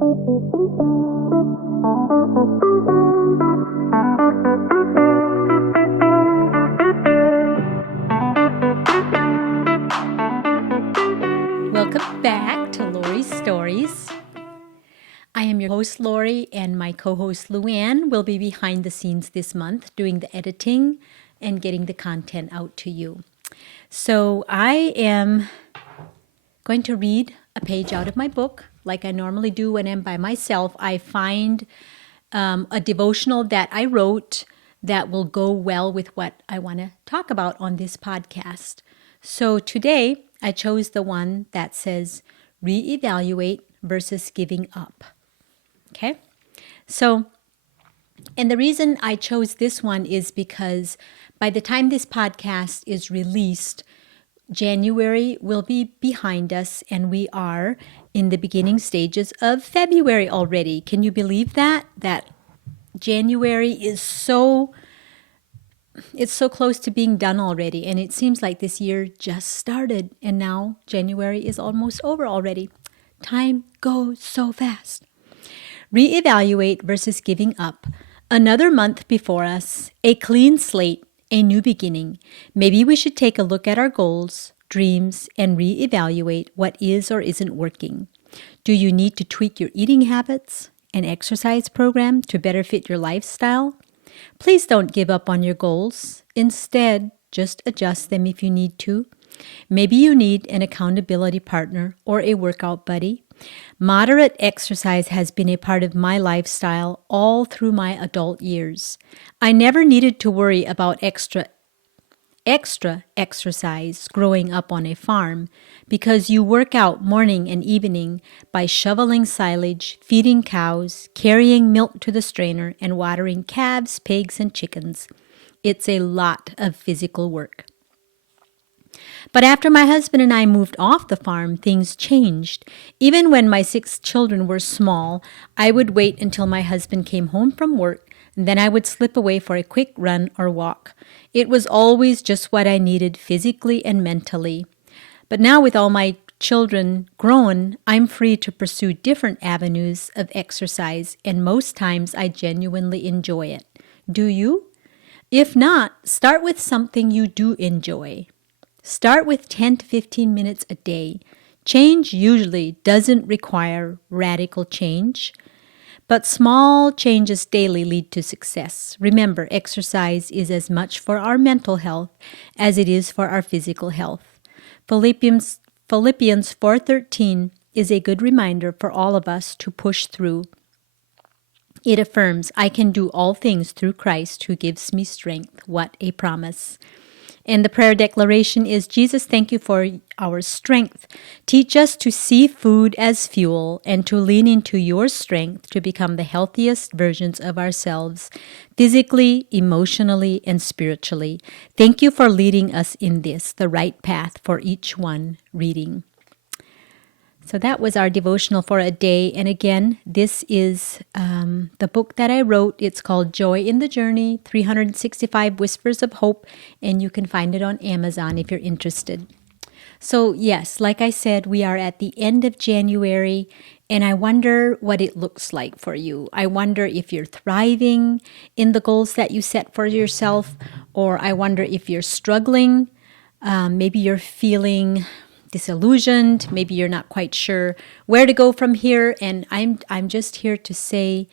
Welcome back to Laurie's Stories. I am your host, Laurie, and my co-host, Luann, will be behind the scenes this month doing the editing and getting the content out to you. So I am going to read a page out of my book like I normally do when I'm by myself. I find a devotional that I wrote that will go well with what I want to talk about on this podcast. So today I chose the one that says reevaluate versus giving up. Okay? So, and the reason I chose this one is because by the time this podcast is released, January will be behind us and we are in the beginning stages of February already. Can you believe that? That January is it's so close to being done already, and it seems like this year just started and now January is almost over already. Time goes so fast. Reevaluate versus giving up. Another month before us, a clean slate, a new beginning. Maybe we should take a look at our goals, dreams, and reevaluate what is or isn't working. Do you need to tweak your eating habits, an exercise program to better fit your lifestyle? Please don't give up on your goals. Instead, just adjust them if you need to. Maybe you need an accountability partner or a workout buddy. Moderate exercise has been a part of my lifestyle all through my adult years. I never needed to worry about extra exercise growing up on a farm because you work out morning and evening by shoveling silage, feeding cows, carrying milk to the strainer, and watering calves, pigs, and chickens. It's a lot of physical work. But after my husband and I moved off the farm, things changed. Even when my 6 children were small, I would wait until my husband came home from work, and then I would slip away for a quick run or walk. It was always just what I needed physically and mentally. But now with all my children grown, I'm free to pursue different avenues of exercise, and most times I genuinely enjoy it. Do you? If not, start with something you do enjoy. Start with 10 to 15 minutes a day. Change usually doesn't require radical change, but small changes daily lead to success. Remember, exercise is as much for our mental health as it is for our physical health. Philippians 4:13 is a good reminder for all of us to push through. It affirms, I can do all things through Christ who gives me strength. What a promise. And the prayer declaration is, Jesus, thank you for our strength. Teach us to see food as fuel and to lean into your strength to become the healthiest versions of ourselves, physically, emotionally, and spiritually. Thank you for leading us in this, the right path for each one reading. So that was our devotional for a day. And again, this is the book that I wrote. It's called Joy in the Journey, 365 Whispers of Hope. And you can find it on Amazon if you're interested. So yes, like I said, we are at the end of January. And I wonder what it looks like for you. I wonder if you're thriving in the goals that you set for yourself. Or I wonder if you're struggling. Maybe you're feeling disillusioned, maybe you're not quite sure where to go from here, and I'm just here to say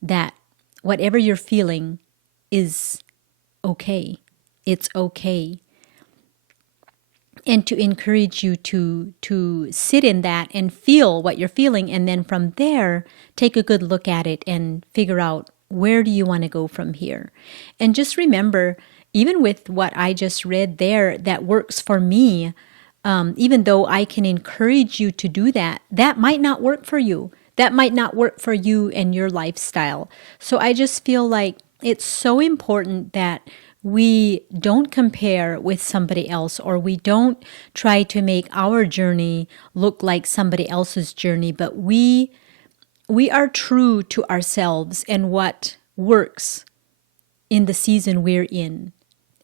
that whatever you're feeling is okay. It's okay. And to encourage you to sit in that and feel what you're feeling, and then from there take a good look at it and figure out where do you want to go from here. And just remember, even with what I just read there, that works for me. Even though I can encourage you to do that, that might not work for you. That might not work for you and your lifestyle. So I just feel like it's so important that we don't compare with somebody else, or we don't try to make our journey look like somebody else's journey, but we are true to ourselves and what works in the season we're in.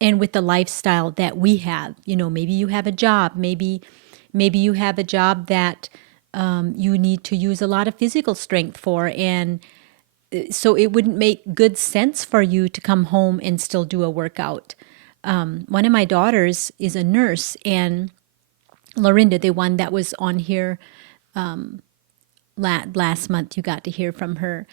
And with the lifestyle that we have, maybe you have a job, maybe you have a job that you need to use a lot of physical strength for. And so it wouldn't make good sense for you to come home and still do a workout. One of my daughters is a nurse, and Lorinda, the one that was on here last month, you got to hear from her.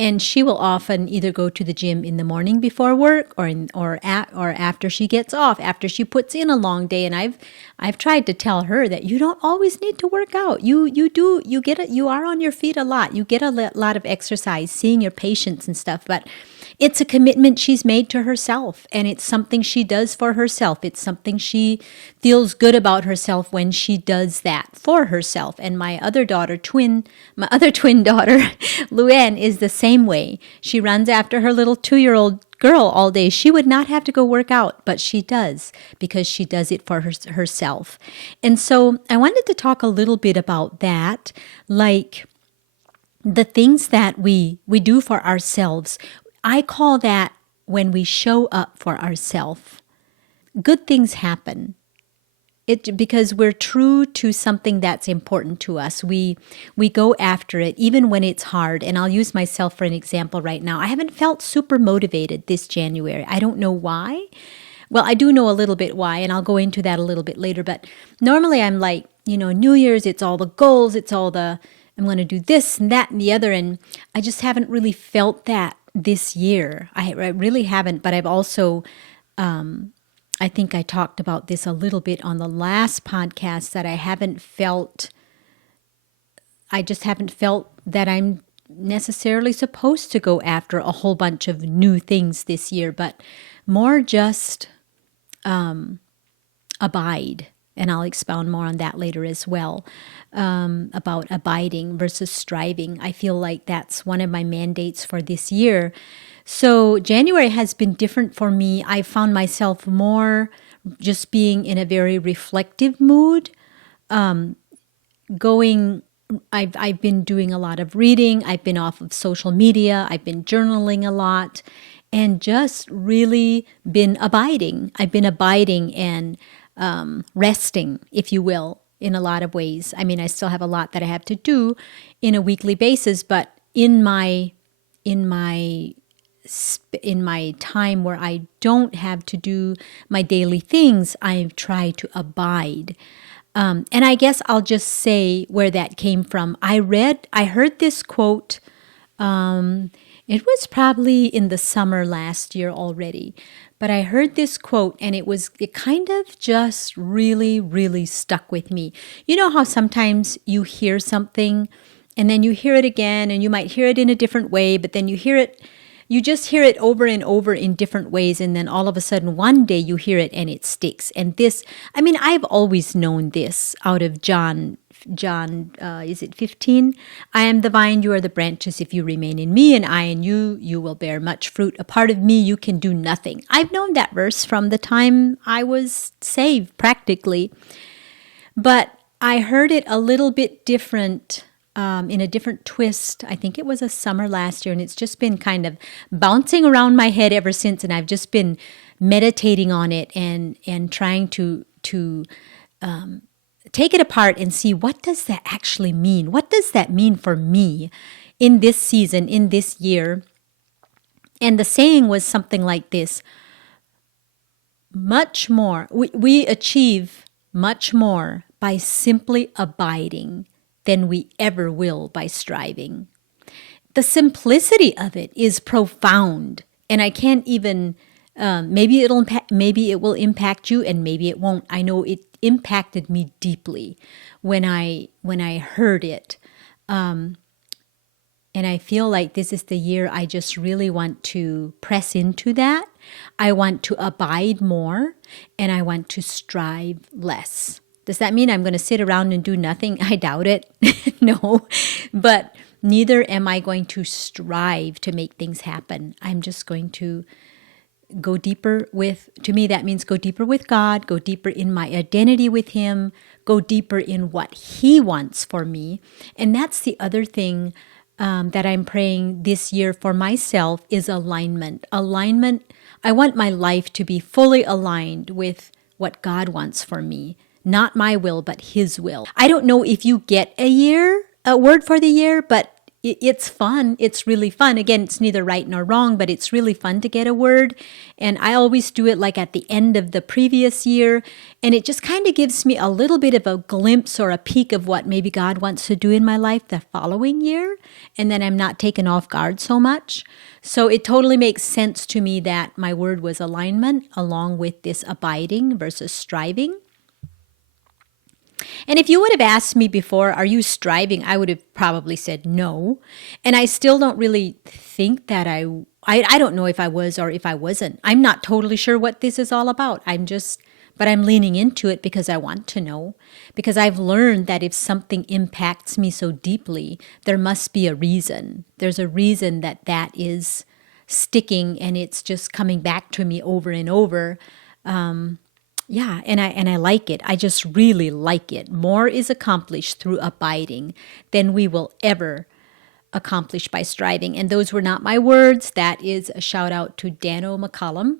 And she will often either go to the gym in the morning before work, or after she gets off, after she puts in a long day. And I've tried to tell her that you don't always need to work out. You are on your feet a lot. You get a lot of exercise, seeing your patients and stuff. But it's a commitment she's made to herself, and it's something she does for herself. It's something she feels good about herself when she does that for herself. And my other twin daughter, Luann, is the same way. She runs after her little 2-year-old girl all day. She would not have to go work out, but she does, because she does it for herself. And so I wanted to talk a little bit about that, like the things that we do for ourselves. I call that when we show up for ourselves. Good things happen. Because we're true to something that's important to us. We go after it, even when it's hard. And I'll use myself for an example right now. I haven't felt super motivated this January. I don't know why. Well, I do know a little bit why, and I'll go into that a little bit later. But normally I'm like, New Year's, it's all the goals, it's all I'm going to do this and that and the other. And I just haven't really felt that this year. I really haven't, but I've also, I think I talked about this a little bit on the last podcast, that I just haven't felt that I'm necessarily supposed to go after a whole bunch of new things this year, but more just abide. And I'll expound more on that later as well, about abiding versus striving. I feel like that's one of my mandates for this year. So January has been different for me. I found myself more just being in a very reflective mood. I've been doing a lot of reading. I've been off of social media. I've been journaling a lot, and just really been abiding. I've been abiding and resting, if you will, in a lot of ways. I mean, I still have a lot that I have to do in a weekly basis, but in my time where I don't have to do my daily things, I try to abide. And I guess I'll just say where that came from. I heard this quote. It was probably in the summer last year already. But I heard this quote, and it kind of just really, really stuck with me. You know how sometimes you hear something and then you hear it again, and you might hear it in a different way, but then you just hear it over and over in different ways. And then all of a sudden one day you hear it and it sticks. And I've always known this out of John, is it 15? I am the vine, you are the branches. If you remain in me and I in you, you will bear much fruit. Apart of me, you can do nothing. I've known that verse from the time I was saved, practically. But I heard it a little bit different, in a different twist. I think it was a summer last year, and it's just been kind of bouncing around my head ever since. And I've just been meditating on it and trying to take it apart and see, what does that actually mean? What does that mean for me in this season, in this year? And the saying was something like this: much more, we achieve much more by simply abiding than we ever will by striving. The simplicity of it is profound, and I can't even, maybe it will impact you, and maybe it won't. I know it impacted me deeply when I heard it. And I feel like this is the year I just really want to press into that. I want to abide more, and I want to strive less. Does that mean I'm going to sit around and do nothing? I doubt it. No, but neither am I going to strive to make things happen. I'm just going to go deeper to me, that means go deeper with God, go deeper in my identity with Him, go deeper in what He wants for me. And that's the other thing that I'm praying this year for myself is alignment. Alignment. I want my life to be fully aligned with what God wants for me, not my will, but His will. I don't know if you get a word for the year, but it's fun. It's really fun. Again, it's neither right nor wrong, but it's really fun to get a word. And I always do it like at the end of the previous year. And it just kind of gives me a little bit of a glimpse or a peek of what maybe God wants to do in my life the following year. And then I'm not taken off guard so much. So it totally makes sense to me that my word was alignment along with this abiding versus striving. And if you would have asked me before, are you striving? I would have probably said no. And I still don't really think that I don't know if I was or if I wasn't. I'm not totally sure what this is all about. But I'm leaning into it because I want to know. Because I've learned that if something impacts me so deeply, there must be a reason. There's a reason that is sticking and it's just coming back to me over and over. Yeah, and I like it. I just really like it. More is accomplished through abiding than we will ever accomplish by striving. And those were not my words. That is a shout out to Dano McCollum.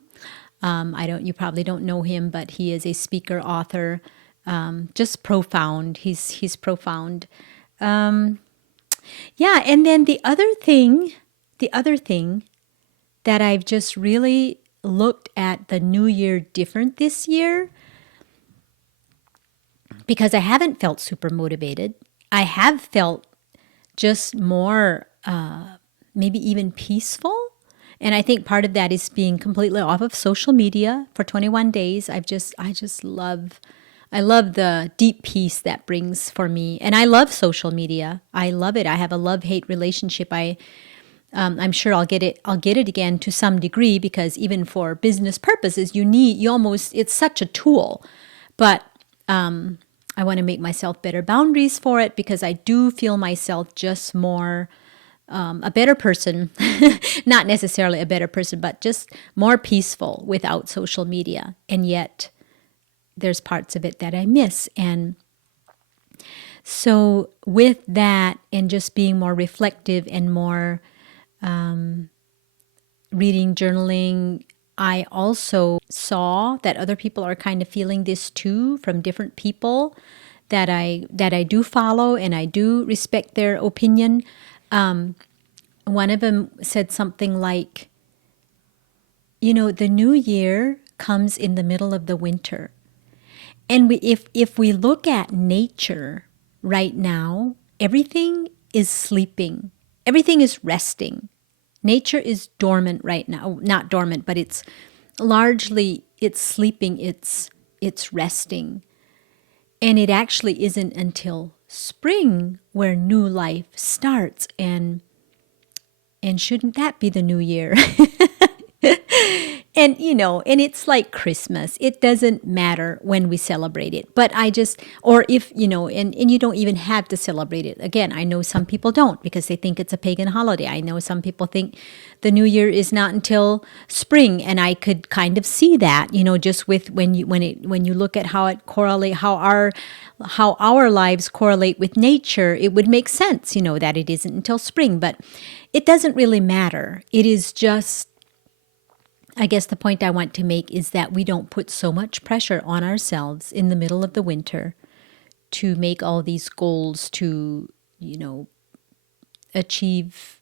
You probably don't know him, but he is a speaker, author, just profound. He's profound. Yeah, and then the other thing that I've just really looked at the new year different this year, because I haven't felt super motivated. I have felt just more, maybe even peaceful. And I think part of that is being completely off of social media for 21 days. I love the deep peace that brings for me. And I love social media. I love it. I have a love-hate relationship. I'm sure I'll get it again to some degree, because even for business purposes, it's such a tool. But I want to make myself better boundaries for it, because I do feel myself just more a better person, not necessarily a better person, but just more peaceful without social media. And yet there's parts of it that I miss. And so with that, and just being more reflective and more reading, journaling, I also saw that other people are kind of feeling this too, from different people that I do follow, and I do respect their opinion. One of them said something like, the new year comes in the middle of the winter. And if we look at nature right now, everything is sleeping. Everything is resting. Nature is dormant right now. Not dormant, but it's sleeping, it's resting. And it actually isn't until spring where new life starts. And shouldn't that be the new year? And it's like Christmas. It doesn't matter when we celebrate it. But or if, and you don't even have to celebrate it. Again, I know some people don't, because they think it's a pagan holiday. I know some people think the new year is not until spring. And I could kind of see that, just with when you look at how our lives correlate with nature, it would make sense, that it isn't until spring. But it doesn't really matter. It is just, I guess the point I want to make is that we don't put so much pressure on ourselves in the middle of the winter to make all these goals to, achieve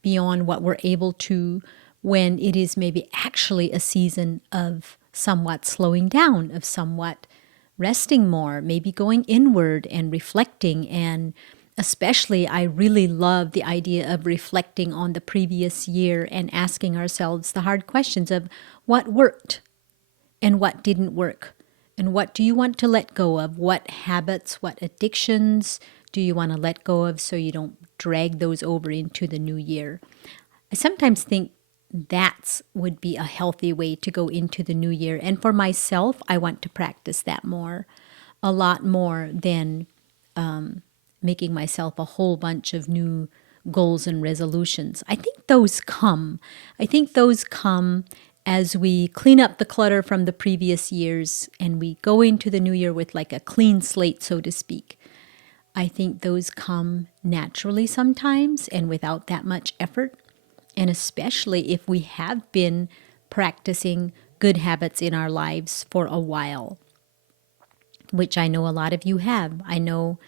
beyond what we're able to, when it is maybe actually a season of somewhat slowing down, of somewhat resting more, maybe going inward and reflecting. And especially, I really love the idea of reflecting on the previous year and asking ourselves the hard questions of what worked and what didn't work. And what do you want to let go of? What habits, what addictions do you want to let go of so you don't drag those over into the new year? I sometimes think that would be a healthy way to go into the new year. And for myself, I want to practice that a lot more than making myself a whole bunch of new goals and resolutions. I think those come as we clean up the clutter from the previous years and we go into the new year with like a clean slate, so to speak. I think those come naturally sometimes and without that much effort. And especially if we have been practicing good habits in our lives for a while, which I know a lot of you have. I know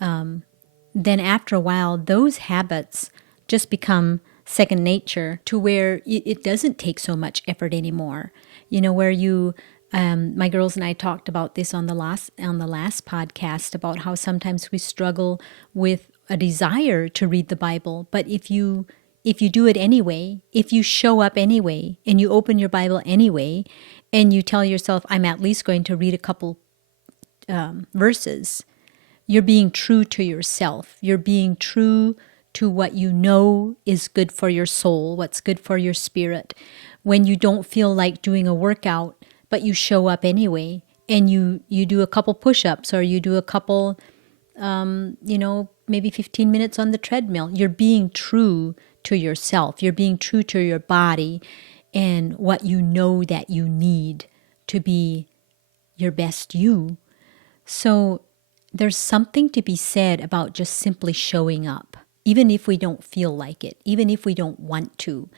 then after a while, those habits just become second nature to where it doesn't take so much effort anymore. Where my girls and I talked about this on the last podcast about how sometimes we struggle with a desire to read the Bible, but if you do it anyway, if you show up anyway, and you open your Bible anyway, and you tell yourself, I'm at least going to read a couple verses, you're being true to yourself. You're being true to what you know is good for your soul, what's good for your spirit. When you don't feel like doing a workout, but you show up anyway, and you do a couple push-ups, or you do a couple, maybe 15 minutes on the treadmill, you're being true to yourself. You're being true to your body and what you know that you need to be your best you. So there's something to be said about just simply showing up, even if we don't feel like it, even if we don't want to.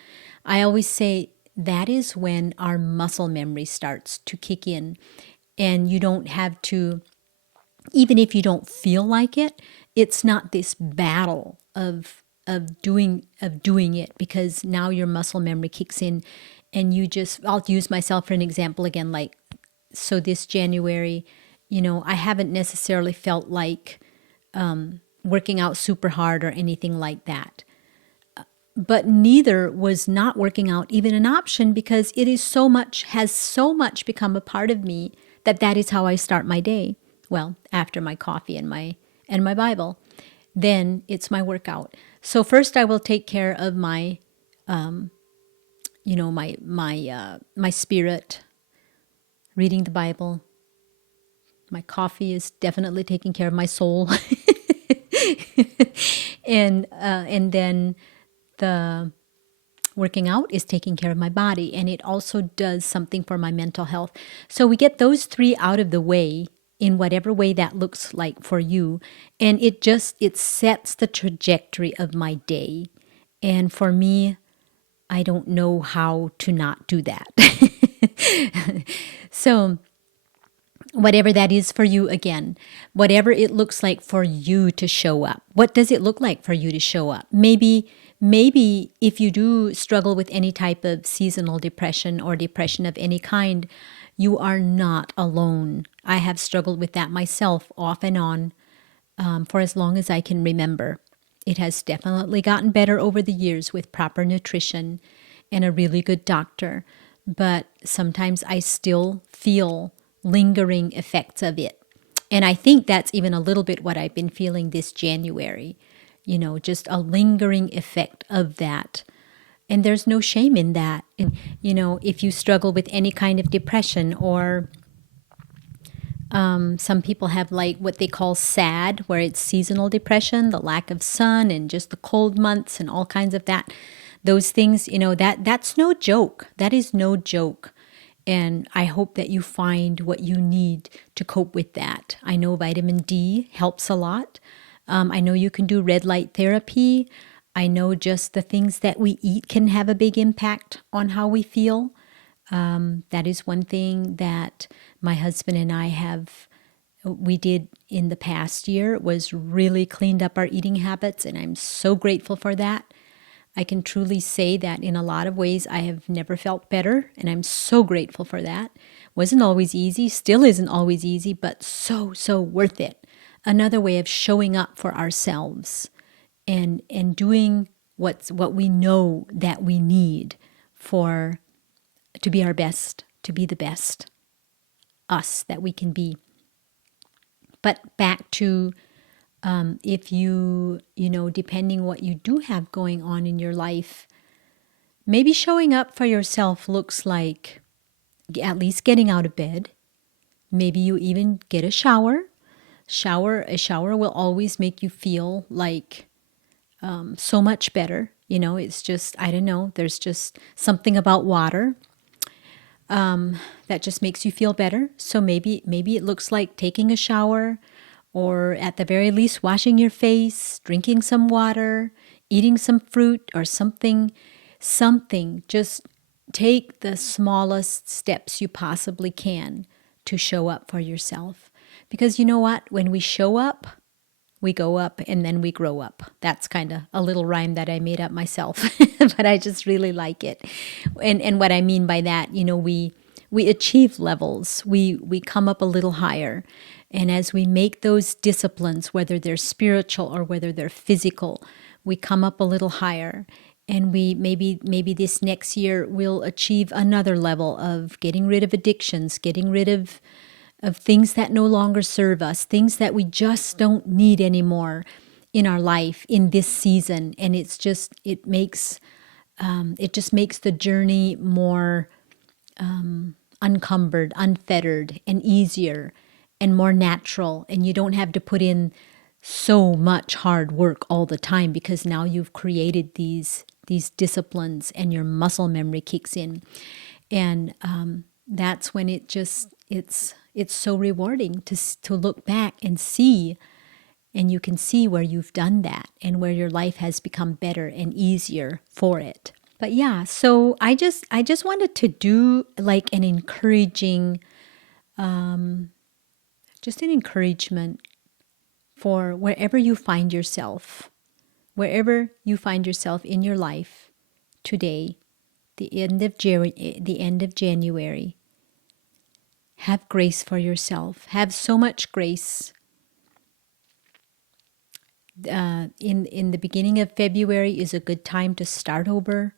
I always say that is when our muscle memory starts to kick in, and you don't have to, even if you don't feel like it, it's not this battle of doing it, because now your muscle memory kicks in, and I'll use myself for an example again, like, so this January, I haven't necessarily felt like working out super hard or anything like that. But neither was not working out even an option, because it has so much become a part of me that is how I start my day. Well, after my coffee and my Bible, then it's my workout. So first I will take care of my, my spirit, reading the Bible. My coffee is definitely taking care of my soul. and then the working out is taking care of my body, and it also does something for my mental health. So we get those three out of the way in whatever way that looks like for you, and it sets the trajectory of my day. And for me, I don't know how to not do that. So whatever that is for you, again, whatever it looks like for you to show up. What does it look like for you to show up? Maybe if you do struggle with any type of seasonal depression or depression of any kind, you are not alone. I have struggled with that myself off and on for as long as I can remember. It has definitely gotten better over the years with proper nutrition and a really good doctor, but sometimes I still feel lingering effects of it. And I think that's even a little bit what I've been feeling this January, just a lingering effect of that. And there's no shame in that. And, if you struggle with any kind of depression, or some people have like what they call SAD, where it's seasonal depression, the lack of sun and just the cold months and all kinds of that. Those things, that's no joke. That is no joke. And I hope that you find what you need to cope with that. I know vitamin D helps a lot. I know you can do red light therapy. I know just the things that we eat can have a big impact on how we feel. That is one thing that my husband and we did in the past year, was really cleaned up our eating habits, and I'm so grateful for that. I can truly say that in a lot of ways I have never felt better, and I'm so grateful for that. Wasn't always easy, still isn't always easy, but so worth it. Another way of showing up for ourselves and doing what we know that we need to be our best, to be the best us that we can be. But back to if you depending what you do have going on in your life, maybe showing up for yourself looks like at least getting out of bed. Maybe you even get a shower. A shower will always make you feel like so much better. It's just, I don't know, there's just something about water that just makes you feel better. So maybe it looks like taking a shower, or at the very least washing your face, drinking some water, eating some fruit or something. Just take the smallest steps you possibly can to show up for yourself. Because you know what? When we show up, we go up and then we grow up. That's kind of a little rhyme that I made up myself, but I just really like it. And what I mean by that, we achieve levels. We come up a little higher. And as we make those disciplines, whether they're spiritual or whether they're physical, we come up a little higher. And we maybe this next year we'll achieve another level of getting rid of addictions, getting rid of things that no longer serve us, things that we just don't need anymore in our life in this season. And it just makes the journey more unencumbered, unfettered, and easier and more natural. And you don't have to put in so much hard work all the time, because now you've created these disciplines and your muscle memory kicks in. And that's when it's so rewarding to look back and see, and you can see where you've done that and where your life has become better and easier for it. But yeah, so I just wanted to do like an encouraging, just an encouragement for wherever you find yourself in your life today, the end of January. Have grace for yourself. Have so much grace. In the beginning of February is a good time to start over.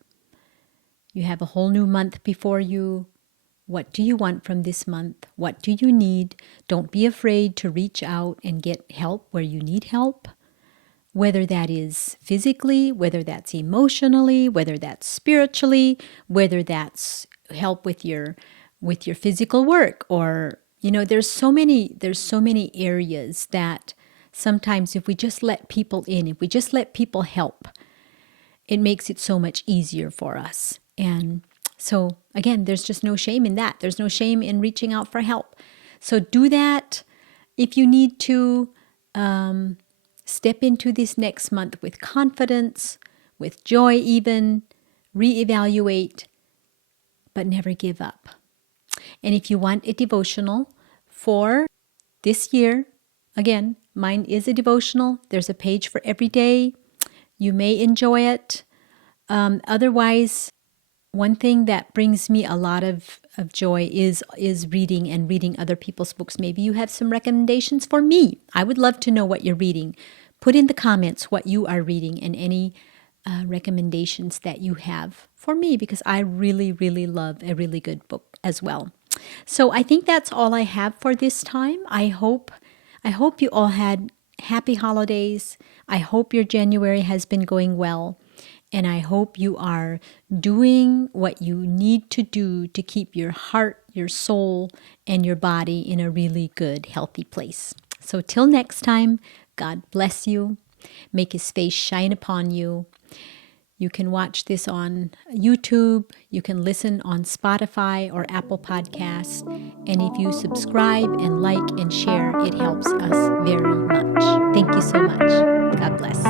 You have a whole new month before you. What do you want from this month? What do you need? Don't be afraid to reach out and get help where you need help. Whether that is physically, whether that's emotionally, whether that's spiritually, whether that's help with your physical work, or there's so many areas that sometimes if we just let people in, if we just let people help, it makes it so much easier for us. And so again, there's just no shame in that. There's no shame in reaching out for help. So do that. If you need to, step into this next month with confidence, with joy even, reevaluate, but never give up. And if you want a devotional for this year, again, mine is a devotional. There's a page for every day. You may enjoy it. Otherwise, one thing that brings me a lot of joy is reading and reading other people's books. Maybe you have some recommendations for me. I would love to know what you're reading. Put in the comments what you are reading and any recommendations that you have for me, because I really, really love a really good book as well. So I think that's all I have for this time. I hope you all had happy holidays. I hope your January has been going well. And I hope you are doing what you need to do to keep your heart, your soul, and your body in a really good, healthy place. So till next time, God bless you. Make His face shine upon you. You can watch this on YouTube. You can listen on Spotify or Apple Podcasts. And if you subscribe and like and share, it helps us very much. Thank you so much. God bless.